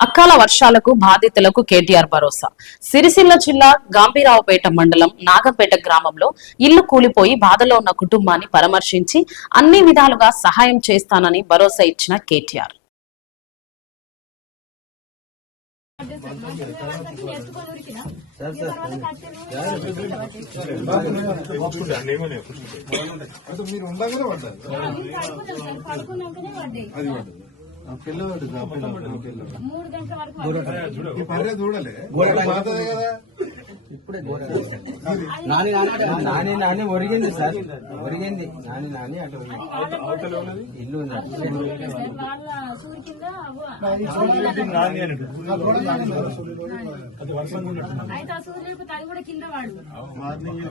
అకాల వర్షాలకు బాధితులకు కేటీఆర్ భరోసా. సిరిసిల్ల జిల్లా గాంభీరావుపేట మండలం నాగంపేట గ్రామంలో ఇల్లు కూలిపోయి బాధలో ఉన్న కుటుంబాన్ని పరామర్శించి అన్ని విధాలుగా సహాయం చేస్తానని భరోసా ఇచ్చిన కేటీఆర్. ఇప్పుడే నాని నాని ఒరిగింది సార్, ఒరిగింది నాని నాని అటు ఇల్లు మార్నింగ్